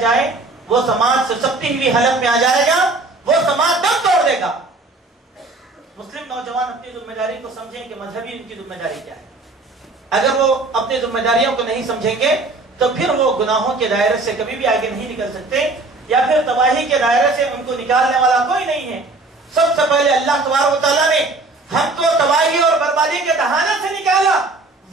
جائے وہ سماج سسکتی ہوئی حالت میں آ جائے گا، وہ سماج دم توڑ دے گا۔ مسلم نوجوان اپنی ذمہ داری کو سمجھیں کہ مذہبی ان کی ذمہ داری کیا ہے۔ اگر وہ اپنی ذمہ داریوں کو نہیں سمجھیں گے تو پھر وہ گناہوں کے دائرے سے کبھی بھی آگے نہیں نکل سکتے، یا پھر تباہی کے دائرے سے ان کو نکالنے والا کوئی نہیں ہے۔ سب سے پہلے اللہ تبارک و تعالیٰ نے ہم کو تباہی اور بربادی کے دہانے سے نکالا،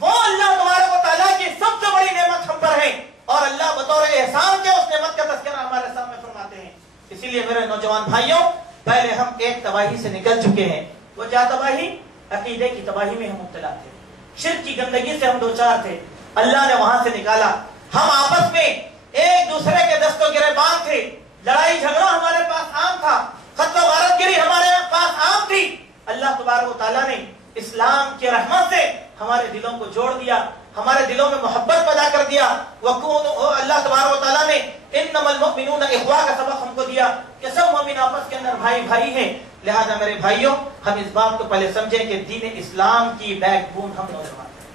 وہ اللہ تبارک و تعالیٰ کی سب سے بڑی نعمت ہم پر ہے، اور اللہ بطور احسان کے اس نعمت کا تذکرہ ہمارے سامنے فرماتے ہیں۔ اسی لیے میرے نوجوان بھائیوں، پہلے ہم ایک تباہی سے نکل چکے ہیں۔ وہ کیا تباہی؟ عقیدے کی تباہی میں ہم مبتلا تھے، شرک کی گندگی سے ہم دوچار تھے، اللہ نے وہاں سے نکالا۔ ہم آپس میں ایک دوسرے کے دست و گریبان تھے، لڑائی جھگڑا ہمارے پاس عام تھا، قتل و غارت گری ہمارے پاس عام تھی۔ اللہ تبارک و تعالیٰ نے اسلام کی رحمت سے ہمارے دلوں کو جوڑ دیا، ہمارے دلوں میں محبت پیدا کر دیا۔ اللہ تبارک و تعالیٰ نے انما المؤمنون اخوہ کا سبق ہم کو دیا کہ سب مومن آپس کے اندر بھائی بھائی ہیں۔ لہذا میرے بھائیوں، ہم اس بات کو پہلے سمجھیں کہ دین اسلام کی بیک بون ہم نوجوان ہیں،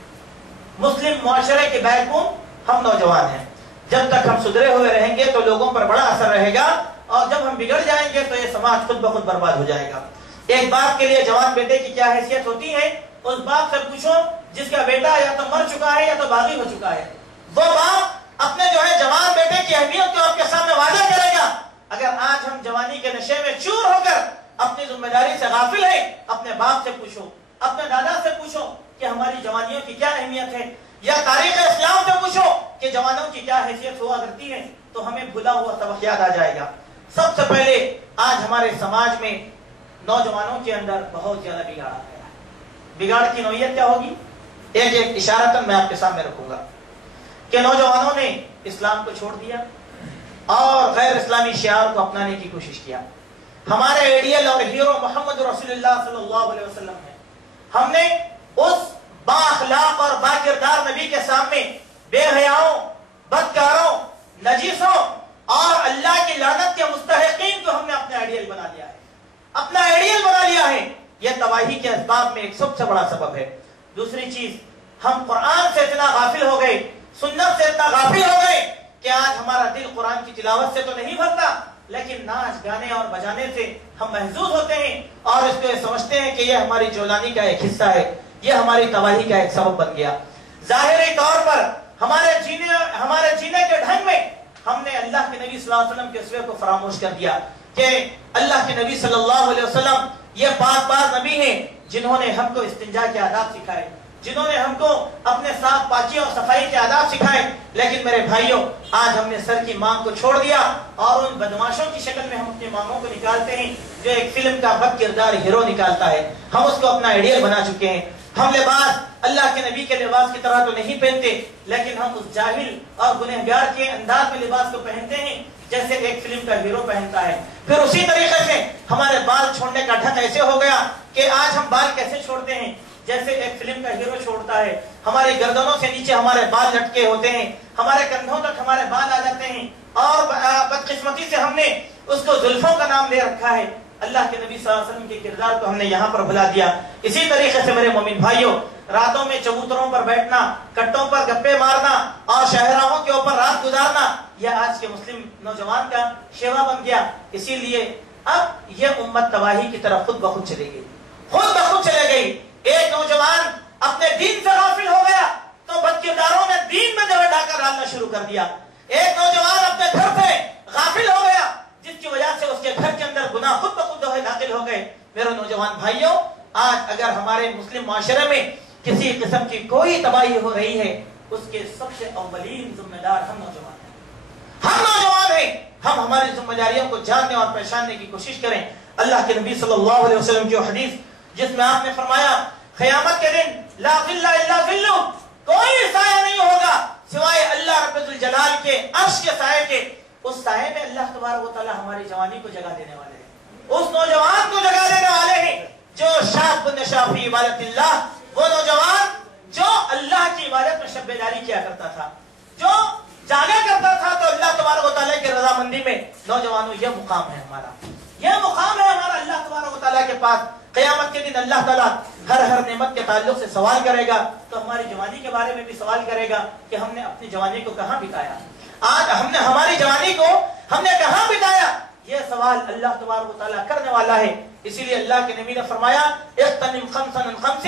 مسلم معاشرے کے بیک بون ہم نوجوان ہیں۔ جب تک ہم سدھرے ہوئے رہیں گے تو لوگوں پر بڑا اثر رہے گا، اور جب ہم بگڑ جائیں گے تو یہ سماج خود بخود برباد ہو جائے گا۔ ایک باپ کے لیے جوان بیٹے کی کیا حیثیت ہوتی ہے، اس باپ سے پوچھو جس کا بیٹا یا تو مر چکا ہے یا تو باغی ہو چکا ہے۔ وہ باپ اپنے جو ہے جوان بیٹے کی اہمیت کو آپ کے سامنے وعدہ کرے گا۔ اگر آج ہم جوانی کے نشے میں چور ہو کر اپنی ذمہ داری سے غافل ہیں، اپنے باپ سے پوچھو، اپنے دادا سے پوچھو کہ ہماری جوانیوں کی کیا اہمیت ہے، یا تاریخ اسلام سے پوچھو کہ جوانوں کی کیا حیثیت ہوا کرتی ہے، تو ہمیں بھلا ہوا سبق یاد آ جائے گا۔ سب سے پہلے آج ہمارے سماج میں نوجوانوں کے اندر بہت زیادہ بگاڑ آ گیا ہے۔ بگاڑ کی نوعیت کیا ہوگی؟ ایک اشارتاً میں آپ کے سامنے رکھوں گا کہ نوجوانوں نے اسلام کو چھوڑ دیا اور غیر اسلامی شعار کو اپنانے کی کوشش کیا۔ ہمارے ایڈیل اور ہیرو محمد رسول اللہ صلی اللہ علیہ وسلم ہے۔ ہم نے اس با اخلاق اور با کردار نبی کے سامنے بے حیاؤں، بدکاروں، نجیسوں اور اللہ کی لعنت کے مستحقین کو ہم نے اپنا ایڈیل بنا لیا ہے، اپنا ایڈیل بنا لیا ہے۔ یہ تباہی کے اسباب میں ایک سب سے بڑا سبب ہے۔ دوسری چیز، ہم قرآن سے اتنا غافل ہو گئے، سنت سے اتنا غافل ہو گئے کہ آج ہمارا دل قرآن کی تلاوت سے تو نہیں بھرتا، لیکن ناچ گانے اور بجانے سے ہم محظوظ ہوتے ہیں اور اس کو یہ سمجھتے ہیں کہ یہ ہماری جولانی کا ایک حصہ ہے، یہ ہماری تباہی کا ایک سبب بن گیا۔ ظاہری طور پر ہمارے جینے کے ڈھنگ میں ہم نے اللہ کے نبی صلی اللہ علیہ وسلم کے اسوے کو فراموش کر دیا کہ اللہ کے نبی صلی اللہ علیہ وسلم یہ پاک باز نبی ہیں جنہوں نے ہم کو استنجا کے آداب سکھائے، جنہوں نے ہم کو اپنے صاف پاکی اور صفائی کے آداب سکھائے۔ لیکن میرے بھائیوں، آج ہم نے سر کی مانگ کو چھوڑ دیا اور ان بدماشوں کی شکل میں ہم اپنی مانگوں کو نکالتے ہیں جو ایک فلم کا بد کردار ہیرو نکالتا ہے۔ ہم اس کو اپنا آئیڈیل بنا چکے ہیں۔ ہم لباس اللہ کے نبی کے لباس کی طرح تو نہیں پہنتے، لیکن ہم اس جاہل اور گنہگار کے انداز میں لباس کو پہنتے ہیں جیسے ایک فلم کا ہیرو پہنتا ہے۔ پھر اسی طریقے سے ہمارے بال چھوڑنے کا ڈھنگ ایسے ہو گیا کہ آج ہم بال کیسے چھوڑتے ہیں؟ جیسے ایک فلم کا ہیرو چھوڑتا ہے۔ ہماری گردنوں سے نیچے ہمارے بال لٹکے ہوتے ہیں، ہمارے کندھوں تک ہمارے بال آ جاتے ہیں، اور بدقسمتی سے ہم نے اس کو زلفوں کا نام دے رکھا ہے۔ اللہ کے نبی صلی اللہ علیہ وسلم کے کردار کو ہم نے یہاں پر بھلا دیا۔ اسی طریقے سے میرے مومن بھائیوں، راتوں میں چبوتروں پر بیٹھنا، کٹوں پر گپے مارنا اور شاہراہوں کے اوپر رات گزارنا، یہ آج کے مسلم نوجوان کا شیوا بن گیا۔ اسی لیے اب یہ امت تباہی کی طرف خود بخود چلے گئی، خود بخود چلے گئی۔ ایک نوجوان اپنے دین سے غافل ہو گیا تو بد کرداروں نے دین میں جگہ ڈال کر ڈالنا شروع کر دیا۔ ایک نوجوان اپنے گھر سے غافل ہو گیا جس کی وجہ سے اس کے گھر کے اندر گناہ خود بخود داخل ہو گئے۔ میرے نوجوان بھائیوں، آج اگر ہمارے مسلم معاشرے میں کسی قسم کی کوئی تباہی ہو رہی ہے، اس کے سب سے اولین ذمہ دار ہم نوجوان ہیں۔ ہم نوجوان ہیں، ہم ہماری ذمہ داریوں کو جاننے اور پہچاننے کی کوشش کریں۔ اللہ کے نبی صلی اللہ علیہ وسلم کی حدیث جس میں آپ نے فرمایا قیامت کے دن لا ظل الا ظل، کوئی سایہ نہیں ہوگا سوائے اللہ رب الجلال کے عرش کے سائے کے۔ اس سائے میں اللہ تبارک و تعالی ہماری جوانی کو جگہ دینے والے ہیں، اس نوجوان کو جگہ دینے والے ہیں جو شاب نشا فی عبادت اللہ، وہ نوجوان جو اللہ کی عبادت میں شب بیداری کیا کرتا تھا، جو جاگا کرتا تھا تو اللہ تبارک و تعالیٰ کی رضامندی میں۔ نوجوانوں، یہ مقام ہے ہمارا، یہ مقام ہے ہمارا اللہ تبارک و تعالیٰ کے پاس۔ قیامت کے دن اللہ تعالیٰ ہر نعمت کے تعلق سے سوال کرے گا، تو ہماری جوانی کے بارے میں بھی سوال کرے گا کہ ہم نے اپنی جوانی کو کہاں بتایا۔ آج ہم نے ہماری جوانی کو ہم نے کہاں بتایا؟ یہ سوال اللہ تبارک و تعالیٰ کرنے والا ہے. اسی لیے اللہ کے نبی نے فرمایا اغتنم خمسا من خمس،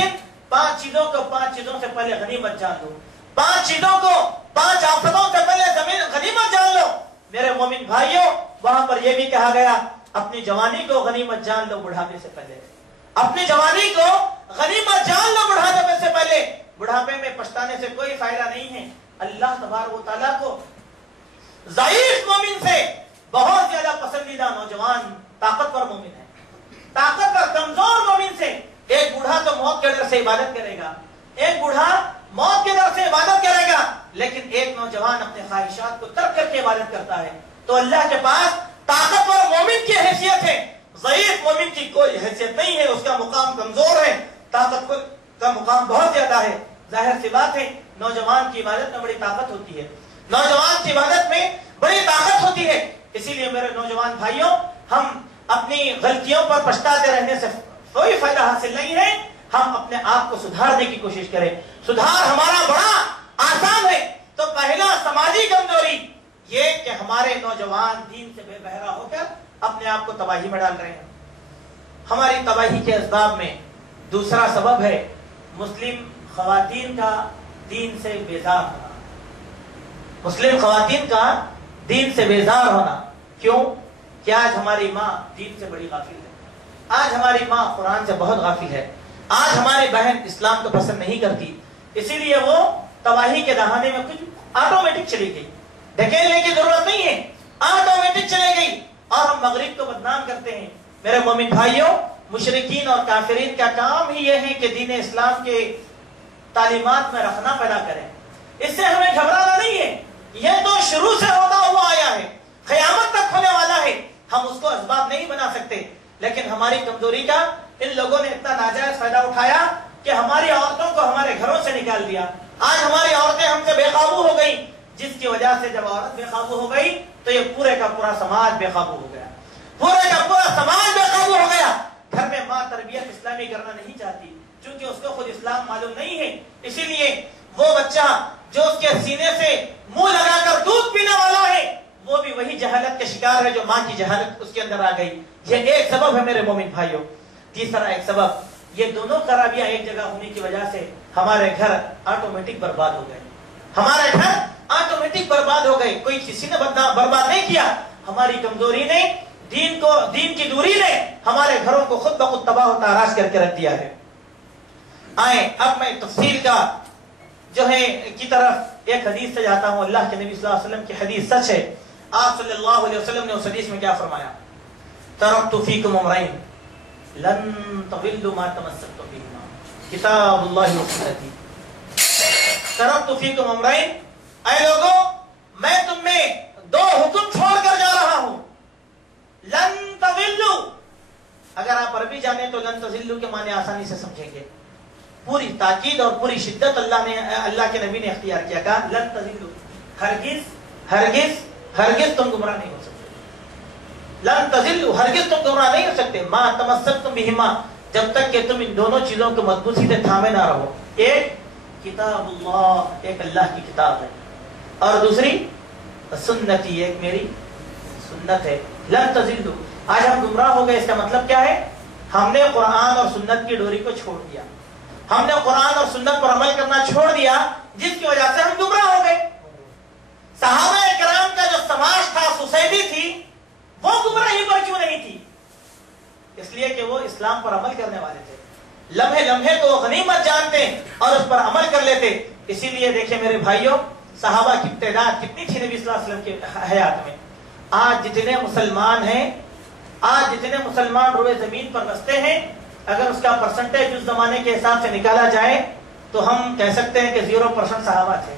5 چیزوں کو 5 چیزوں سے پہلے غنیمت جان لو. 5 چیزوں کو 5 آفتوں سے پہلے غنیمت جان لو. میرے مومن بھائیوں، وہاں پر یہ بھی کہا گیا اپنی جوانی کو غنیمت جان لو بڑھاپے سے پہلے. اپنی جوانی کو غنیمت جان لو بڑھاپے سے پہلے. بڑھاپے میں پچھتانے سے کوئی فائدہ نہیں ہے. اللہ تبارک و تعالیٰ کو ضعیف مومن سے بہت زیادہ پسندیدہ نوجوان طاقتور مومن ہے. طاقتور کمزور مومن سے ایک بوڑھا تو موت کے ڈر سے عبادت کرے گا، ایک بوڑھا موت کے ڈر سے عبادت کرے گا، لیکن ایک نوجوان اپنے خواہشات کو ترک کر کے عبادت کرتا ہے. تو اللہ کے پاس طاقتور مومن کی حیثیت ہے، ضعیف مومن کی کوئی حیثیت نہیں ہے. اس کا مقام کمزور ہے، طاقتور کا مقام بہت زیادہ ہے. ظاہر سی بات ہے نوجوان کی عبادت میں بڑی طاقت ہوتی ہے، نوجوان کی عبادت میں بڑی طاقت ہوتی ہے. اسی لیے میرے نوجوان بھائیوں، ہم اپنی غلطیوں پر پچھتاتے رہنے سے کوئی فائدہ حاصل نہیں ہے. ہم اپنے آپ کو سدھارنے کی کوشش کریں. سدھار ہمارا بڑا آسان ہے. تو پہلا سماجی کمزوری یہ کہ ہمارے نوجوان دین سے بے بہرا ہو کر اپنے آپ کو تباہی میں ڈال رہے ہیں. ہماری تباہی کے اسباب میں دوسرا سبب ہے مسلم خواتین کا دین سے بیزار ہونا. مسلم خواتین کا دین سے بیزار ہونا. کیوں؟ کہ آج ہماری ماں دین سے بڑی غافل ہے. آج ہماری ماں قرآن سے بہت غافل ہے. آج ہماری بہن اسلام کو پسند نہیں کرتی. اسی لیے وہ تباہی کے دہانے میں کچھ آٹومیٹک چلی گئی. دھکیلنے کی ضرورت نہیں ہے، آٹومیٹک چلے گئی. اور ہم مغرب کو بدنام کرتے ہیں. میرے مومن بھائیوں، مشرکین اور کافرین کا کام ہی یہ ہے کہ دین اسلام کے تعلیمات میں رکھنا پیدا کریں. اس سے ہمیں گھبرانا نہیں ہے. یہ تو شروع سے ہوتا ہوا آیا ہے، قیامت تک ہونے والا ہے. ہم اس کو اسباب نہیں بنا سکتے. لیکن ہماری کمزوری کا ان لوگوں نے اتنا ناجائز فائدہ اٹھایا کہ ہماری عورتوں کو ہمارے گھروں سے نکال دیا. آج ہماری عورتیں ہم سے بے قابو ہو گئی، جس کی وجہ سے جب عورت بے قابو ہو گئی تو یہ پورے کا پورا سماج بے قابو ہو گیا. پورے کا پورا سماج بے قابو ہو گیا. گھر میں ماں تربیت اسلامی کرنا نہیں چاہتی کیونکہ اس کو خود اسلام معلوم نہیں ہے. اسی لیے وہ بچہ جو اس کے سینے سے منہ لگا کر دودھ پینے والا ہے وہ بھی وہی جہالت کے شکار ہے جو ماں کی جہالت اس کے اندر آ گئی. یہ ایک سبب ہے میرے مومن بھائیوں. تیسرا ایک سبب، یہ دونوں خرابیاں ایک جگہ ہونے کی وجہ سے ہمارے گھر آٹومیٹک برباد ہو گئے. ہمارے گھر آٹومیٹک برباد ہو گئے. کوئی کسی نے برباد نہیں کیا. ہماری کمزوری نے، دین کی دوری نے ہمارے گھروں کو خود بخود تباہ و تاراش کر کے رکھ دیا ہے. آئیں اب میں تفصیل کا جو ہے کی طرف ایک حدیث سے جاتا ہوں. اللہ کے نبی صلی اللہ علیہ وسلم کی حدیث سچ ہے. آپ صلی اللہ علیہ وسلم نے اس حدیث میں کیا فرمایا؟ ترکت فیکم امرین لن تضلوا ما تمسکتم بہما کتاب اللہ و سنتی. ترکت فیکم امرین، اے لوگوں میں تم میں 2 حکم چھوڑ کر جا رہا ہوں. لن تضلوا، اگر آپ عربی جانیں تو لن تضلوا کے معنی آسانی سے سمجھیں گے. پوری تاکید اور پوری شدت اللہ کے نبی نے اختیار کیا. کہا لن تضلوا، ہرگز ہرگز ہرگز تم گمراہ نہیں ہو سکتے. لن تضلوا، ہرگز تم گمراہ نہیں ہو سکتے. ما تمسکتم بہما، جب تک کہ تم ان دونوں چیزوں کو مضبوطی سے تھامے نہ رہو. ایک کتاب اللہ، ایک اللہ کی کتاب ہے، اور دوسری سنتی، ایک میری سنت ہے. لن تضلوا، آج ہم گمراہ ہو گئے. اس کا مطلب کیا ہے؟ ہم نے قرآن اور سنت کی ڈوری کو چھوڑ دیا. ہم نے قرآن اور سنت پر عمل کرنا چھوڑ دیا، جس کی وجہ سے ہم گمراہ ہو گئے. صحابہ کرام کا جو سماج تھا، سوسائٹی تھی، وہ گمراہی پر کیوں نہیں تھی؟ اس لیے کہ وہ اسلام پر عمل کرنے والے تھے. لمحے لمحے کو غنیمت جانتے اور اس پر عمل کر لیتے. اسی لیے دیکھیں میرے بھائیوں، صحابہ کی تعداد کتنی تھی نبی صلی اللہ علیہ وسلم کے حیات میں. آج جتنے مسلمان ہیں، آج جتنے مسلمان روئے زمین پر بستے ہیں، اگر اس کا پرسنٹیج اس زمانے کے حساب سے نکالا جائے تو ہم کہہ سکتے ہیں کہ 0% صحابہ تھے.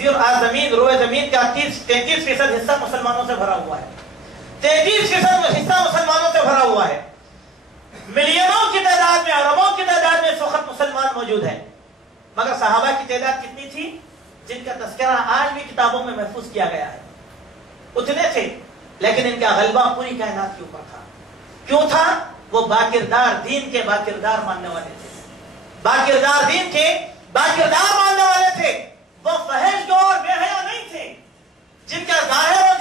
آج زمین، روئے زمین کا 33% حصہ مسلمانوں سے بھرا ہوا ہے. 33% حصہ مسلمانوں سے بھرا ہوا ہے. ملینوں کی تعداد میں، اربوں کی تعداد میں اس وقت مسلمان موجود ہیں. مگر صحابہ کی تعداد کتنی تھی جن کا تذکرہ آج بھی کتابوں میں محفوظ کیا گیا ہے؟ اتنے تھے، لیکن ان کا غلبہ پوری کائنات کے اوپر تھا. کیوں تھا؟ وہ باکردار دین کے باکردار ماننے والے تھے. باکردار دین کے باکردار ماننے والے تھے. وہ فحش اور بے حیا نہیں تھے جن کا ظاہر اور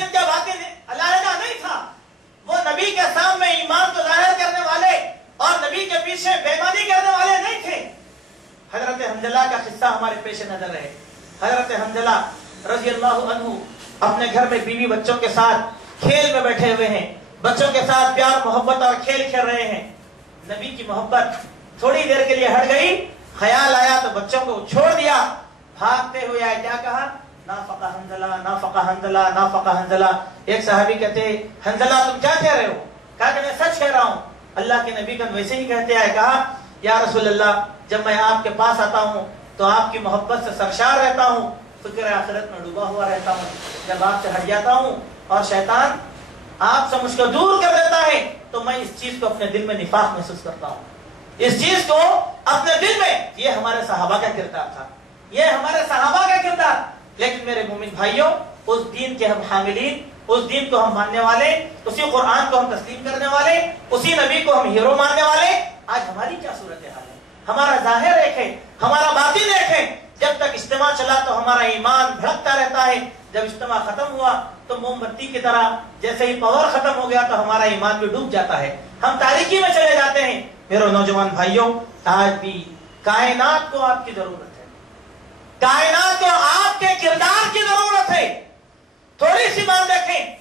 قصہ ہمارے پیش نظر ہے. حضرت حنظلہ رضی اللہ عنہ اپنے گھر میں بیوی بچوں کے ساتھ کھیل میں بیٹھے ہوئے ہیں, بچوں کے ساتھ پیار محبت اور کھیل کھیل رہے ہیں. نبی کی محبت تھوڑی دیر کے لیے ہٹ گئی, خیال آیا تو بچوں کو چھوڑ دیا, بھاگتے ہوئے آئے, کیا کہا؟ نافق حنظلہ, نافق حنظلہ, نافق حنظلہ. ایک صحابی کہتے حنظلہ تم کیا کہہ رہے ہو؟ کہا کہ میں سچ کہہ رہا ہوں. اللہ کے نبی کا ویسے ہی کہتے آئے, کہا یا رسول اللہ جب میں آپ کے پاس آتا ہوں تو آپ کی محبت سے سرشار رہتا ہوں, فکر آخرت میں ڈوبا ہوا رہتا ہوں. جب آپ سے ہٹ جاتا ہوں اور شیطان آپ سے مجھ کو دور کر دیتا ہے تو میں اس چیز کو اپنے دل میں نفاق محسوس کرتا ہوں, اس چیز کو اپنے دل میں. یہ ہمارے صحابہ کا کردار تھا, یہ ہمارے صحابہ کا کردار. لیکن میرے مومن بھائیوں, اس دین کے ہم حاملین, اس دین کو ہم ماننے والے, اسی قرآن کو ہم تسلیم کرنے والے, اسی نبی کو ہم ہیرو ماننے والے, آج ہماری کیا صورتحال ہے؟ ہمارا ظاہر ایک ہے, ہمارا باطن ایک ہے. جب تک اجتماع چلا تو ہمارا ایمان بھڑکتا رہتا ہے, جب اجتماع ختم ہوا تو موم بتی کی طرح جیسے ہی پاور ختم ہو گیا تو ہمارا ایمان بھی ڈوب جاتا ہے, ہم تاریکی میں چلے جاتے ہیں. میرے نوجوان بھائیوں, آج بھی کائنات کو آپ کی ضرورت ہے, کائنات کو آپ کے کردار کی ضرورت ہے. تھوڑی سی بات دیکھیں,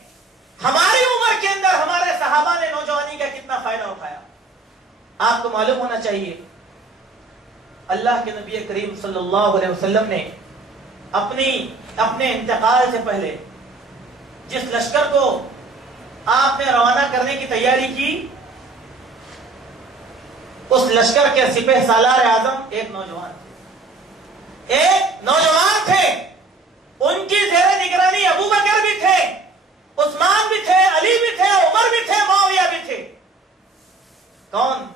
ہماری عمر کے اندر ہمارے صحابہ نے نوجوانی کا کتنا فائدہ اٹھایا. آپ کو معلوم ہونا چاہیے اللہ کے نبی کریم صلی اللہ علیہ وسلم نے اپنے انتقال سے پہلے جس لشکر کو آپ نے روانہ کرنے کی تیاری کی, اس لشکر کے سپہ سالار اعظم ایک نوجوان تھے, ایک نوجوان تھے. ان کی زیر نگرانی ابو بکر بھی تھے, عثمان بھی تھے, علی بھی تھے, عمر بھی تھے, معاویہ بھی تھے. کون؟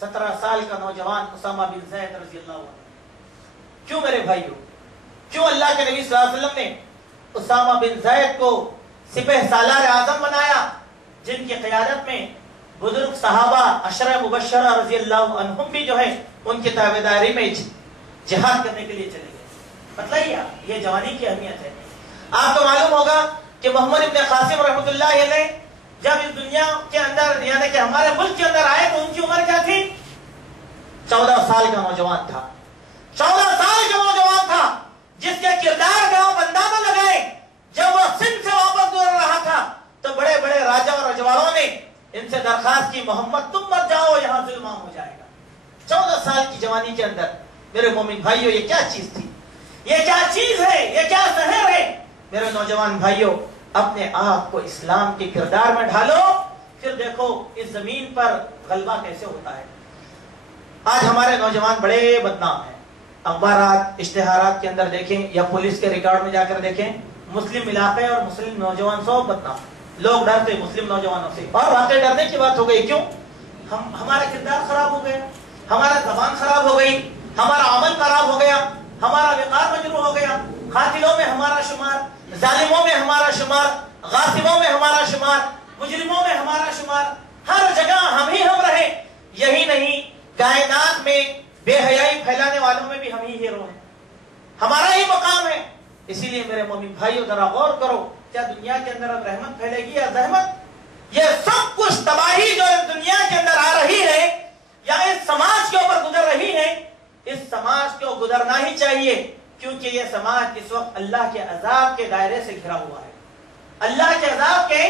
17 سال کا نوجوان اسامہ بن زید رضی اللہ عنہ. کیوں میرے بھائیوں, کیوں اللہ کے نبی صلی اللہ علیہ وسلم نے اسامہ بن زید کو سپہ سالار اعظم بنایا, جن کی قیادت میں بزرگ صحابہ عشرہ مبشرہ رضی اللہ عنہم بھی جو ہے ان کی تابعداری میں جہاد کرنے کے لیے چلے گئے. مطلب یہ جوانی کی اہمیت ہے. آپ کو معلوم ہوگا کہ محمد ابن قاسم رحمۃ اللہ علیہ جب اس دنیا کے اندر یعنی کہ ہمارے ملک کے اندر آئے تو ان کی عمر کیا تھی؟ 14 سال کا نوجوان تھا. 14 سال کا نوجوان تھا جس کے کردار کا آپ اندازہ لگائیں. جب وہ سندھ سے واپس گزر رہا تھا تو بڑے بڑے راجا اور رجواڑوں نے ان سے درخواست کی, محمد تم مت جاؤ, یہاں ظلم عام ہو جائے گا. 14 سال کی جوانی کے اندر میرے مومن بھائیوں, یہ کیا چیز تھی, یہ کیا چیز ہے, یہ کیا سحر ہے. میرے نوجوان بھائیوں, اپنے آپ کو اسلام کے کردار میں ڈھالو, پھر دیکھو اس زمین پر غلبہ کیسے ہوتا ہے. آج ہمارے نوجوان بڑے بدنام ہیں. اخبارات اشتہارات کے اندر دیکھیں یا پولیس کے ریکارڈ میں جا کر دیکھیں, مسلم علاقے اور مسلم نوجوان سب بدنام. لوگ ڈرتے مسلم نوجوانوں سے, اور واقعی ڈرنے کی بات ہو گئی. کیوں؟ ہمارا کردار خراب ہو گیا, ہمارا زبان خراب ہو گئی, ہمارا عمل خراب ہو گیا, ہمارا وقار مجروح ہو گیا. قاتلوں میں ہمارا شمار, ظالموں میں ہمارا شمار, غاصبوں میں ہمارا شمار, مجرموں میں ہمارا شمار, ہر جگہ ہم ہی ہم رہے. یہی نہیں, کائنات میں بے حیائی پھیلانے والوں میں بھی ہم ہی ہیرو ہیں, ہمارا ہی مقام ہے. اسی لیے میرے مومن بھائیوں ذرا غور کرو, کیا دنیا کے اندر اب رحمت پھیلے گی یا زحمت؟ یہ سب کچھ تباہی جو اس دنیا کے اندر آ رہی ہے یا اس سماج کے اوپر گزر رہی ہے, اس سماج کو گزرنا ہی چاہیے, کیونکہ یہ سماج اس وقت اللہ کے عذاب کے دائرے سے گھرا ہوا ہے, اللہ کے عذاب کے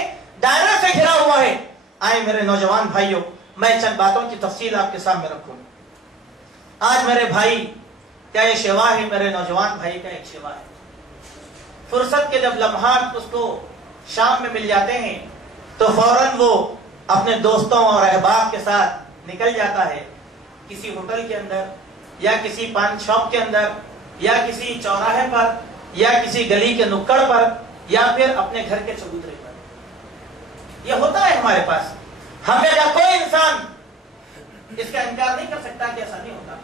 دائرے سے گھرا ہوا ہے. آئے میرے نوجوان بھائیوں, میں چند باتوں کی تفصیل آپ کے سامنے رکھوں. آج میرے بھائی, کیا یہ شیوا ہے میرے نوجوان بھائی کا ایک شیوا ہے. فرصت کے جب لمحات اس کو شام میں مل جاتے ہیں تو فوراً وہ اپنے دوستوں اور احباب کے ساتھ نکل جاتا ہے, کسی ہوٹل کے اندر یا کسی پان شاپ کے اندر یا کسی چوراہے پر یا کسی گلی کے نکڑ پر یا پھر اپنے گھر کے چبوترے پر. یہ ہوتا ہے ہمارے پاس. ہمیں کا کوئی انسان اس کا انکار نہیں کر سکتا کہ ایسا نہیں ہوتا.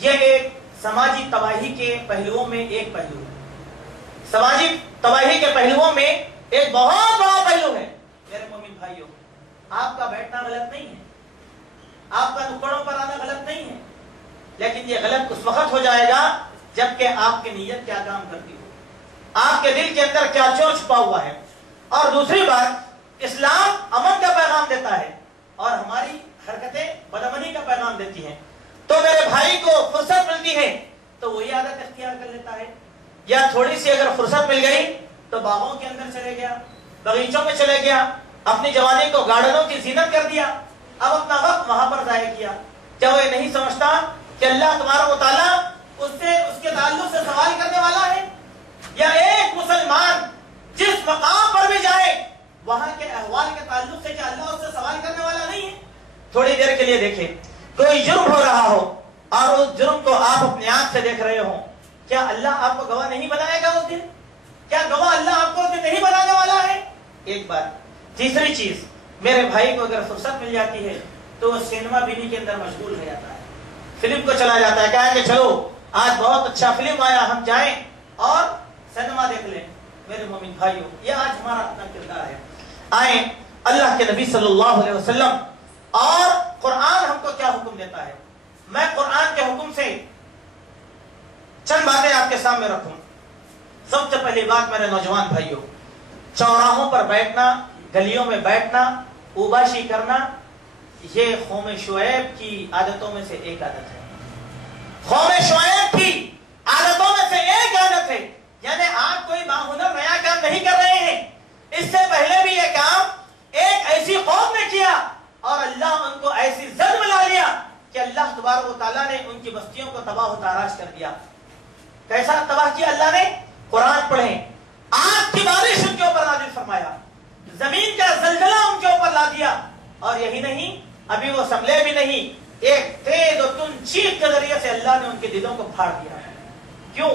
یہ ایک سماجی تباہی کے پہلوؤں میں ایک پہلو ہے. سماجی تباہی کے پہلوؤں میں ایک بہت بڑا پہلو ہے. میرے مومن بھائیوں, آپ کا بیٹھنا غلط نہیں ہے, آپ کا نکڑوں پر آنا غلط نہیں ہے, لیکن یہ غلط اس وقت ہو جائے گا جبکہ آپ کی نیت کیا کام کرتی ہو, آپ کے دل کے اندر کیا چور چھپا ہوا ہے. اور دوسری بات, اسلام امن کا پیغام دیتا ہے اور ہماری حرکتیں بدامنی کا پیغام دیتی ہیں. تو میرے بھائی کو فرصت ملتی ہے تو وہی عادت اختیار کر لیتا ہے. یا تھوڑی سی اگر فرصت مل گئی تو باغوں کے اندر چلے گیا, بغیچوں میں چلے گیا, اپنی جوانی کو گارڈنوں کی زینت کر دیا, اب اپنا وقت وہاں پر ضائع کیا. کیا وہ یہ نہیں سمجھتا کہ اللہ تبارک و تعالیٰ اس سے اس کے تعلق سے سوال کرنے والا ہے؟ یا ایک مسلمان جس مقام پر بھی جائے وہاں کے احوال کے تعلق سے کیا اللہ اس سے سوال کرنے والا نہیں ہے؟ تھوڑی دیر کے لیے دیکھیں, کوئی جرم ہو رہا ہو اور اس جرم کو آپ اپنی آنکھ سے دیکھ رہے ہوں, کیا اللہ آپ کو گواہ نہیں بنائے گا اس دن؟ کیا گواہ اللہ آپ کو اس دن نہیں بنانے والا ہے؟ ایک بات. تیسری چیز, میرے بھائی کو اگر فرصت مل جاتی ہے تو وہ سینما بینی کے اندر مشغول ہو جاتا ہے, فلم کو چلا جاتا ہے, کہا کہ چلو آج بہت اچھا فلم آیا, ہم جائیں اور سینما دیکھ لیں. میرے مومن بھائیوں, یہ آج ہمارا اپنا کردار ہے. آئیں, اللہ کے نبی صلی اللہ علیہ وسلم اور قرآن ہم کو کیا حکم دیتا ہے. میں قرآن کے حکم سے چند باتیں آپ کے سامنے رکھوں. سب سے پہلی بات میرے نوجوان بھائیوں, چوراہوں پر بیٹھنا, گلیوں میں بیٹھنا, اوباشی کرنا, یہ قوم شعیب کی عادتوں میں سے ایک عادت ہے. قوم شعیب کی عادتوں میں سے ایک عادت ہے. یعنی آپ کوئی باہنر نیا کام نہیں کر رہے ہیں, اس سے پہلے بھی یہ کام ایک ایسی قوم نے کیا اور اللہ ان کو ایسی زد میں لا لیا کہ اللہ تبارک و تعالیٰ نے ان کی بستیوں کو تباہ و تاراج کر دیا. کیسا تباہ کیا اللہ نے؟ قرآن پڑھیں, آگ کی بارش ان کے اوپر نازل فرمایا, زمین کا زلزلہ ان کے اوپر لا دیا, اور یہی نہیں, ابھی وہ سنبھلے بھی نہیں, ایک تیز اور تند چیخ کے ذریعے سے اللہ نے ان کے دلوں کو پھاڑ دیا. کیوں؟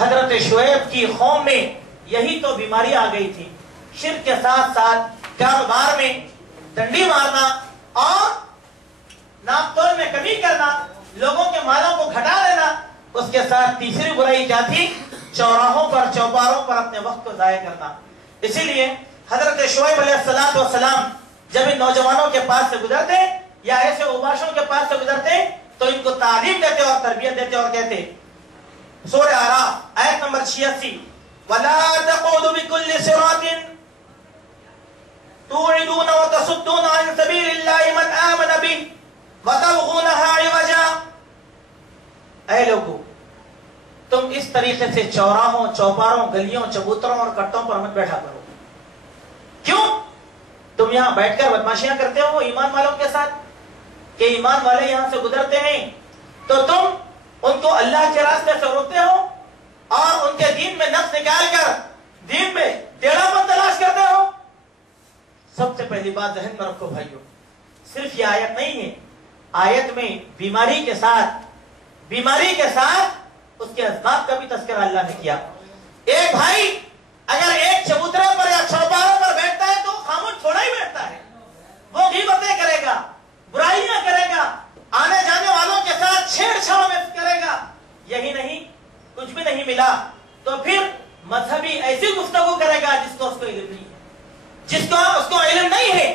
حضرت شعیب کی قوم میں یہی تو بیماری آ گئی تھی. شرک کے ساتھ ساتھ کاروبار میں ڈنڈی مارنا اور ناپ تول میں کمی کرنا, لوگوں کے مالوں کو گھٹا دینا. اس کے ساتھ تیسری برائی کیا تھی؟ چوراہوں پر, چوپاروں پر اپنے وقت کو ضائع کرنا. اسی لیے حضرت شعیب علیہ السلام جب ان نوجوانوں کے پاس سے گزرتے یا ایسے اوباشوں کے پاس سے گزرتے تو ان کو تعلیم دیتے اور تربیت دیتے اور کہتے, سورہ اعراف آیت نمبر 86, وَلَا تَقُعُدُوا بِكُلِّ صِرَاطٍ تُوعِدُونَ وَتَصُدُّونَ عَنْ سَبِيلِ اللَّهِ مَنْ آمَنَ بِهِ وَتَبْغُونَهَا عِوَجًا. اے لوگو, تم اس طریقے سے چوراہوں, چوپاروں, گلیوں, چبوتروں اور کٹوں پر مت بیٹھا کرو. کیوں؟ تم یہاں بیٹھ کر بدماشیاں کرتے ہو ایمان والوں کے ساتھ, کہ ایمان والے یہاں سے گزرتے ہیں تو تم ان کو اللہ کے راستے سے روکتے ہو اور ان کے دین میں نقص نکال کر دین میں ٹیڑھا پن تلاش کرتے ہو. سب سے پہلی بات ذہن میں رکھو بھائیو, صرف یہ آیت نہیں ہے, آیت میں بیماری کے ساتھ اس کے اسباب کا بھی تذکرہ اللہ نے کیا. ایک بھائی اگر ایک چبوترے پر یا چوپاروں پر بیٹھتا ہے تو خاموش تھوڑا ہی بیٹھتا ہے, وہ غیبتیں کرے گا, برائیاں کرے گا, آنے جانے والوں کے ساتھ چھیڑ چھاڑ میں کرے گا. یہی نہیں, کچھ بھی نہیں ملا تو پھر مذہبی ایسی گفتگو کرے گا جس کو اس کو علم نہیں ہے, اس کو علم نہیں ہے